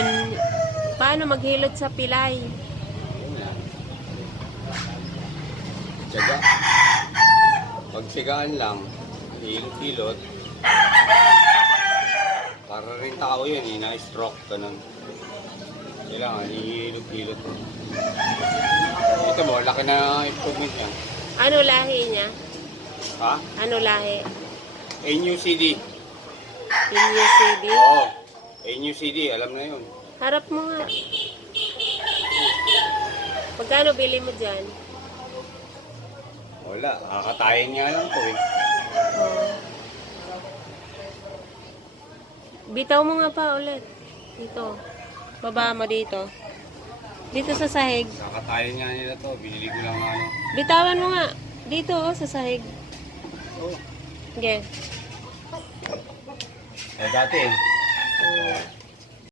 yan, paano maghilot sa pilay? Tiyaga. Pagsigaan lang, hilot-hilot. Para rin tao yun, eh, na-stroke, ganun. Kailangan, hihilot-hilot. Ito mo, laki na improvement yan. Ano lahi niya? Ha? Ano lahi? NUCD. PUCD? Oo. NUCD, alam na yun. Harap mo nga. Magkano bili mo dyan? Wala, kakatayin nga lang to eh. Oh. Bitaw mo nga pa ulit. Dito. Baba mo dito. Dito sa sahig. Kakatayin nga nila to, binili ko lang ano. Bitawan mo nga. Dito oh, sa sahig. Oo. Okay. Eh dati eh. Oh.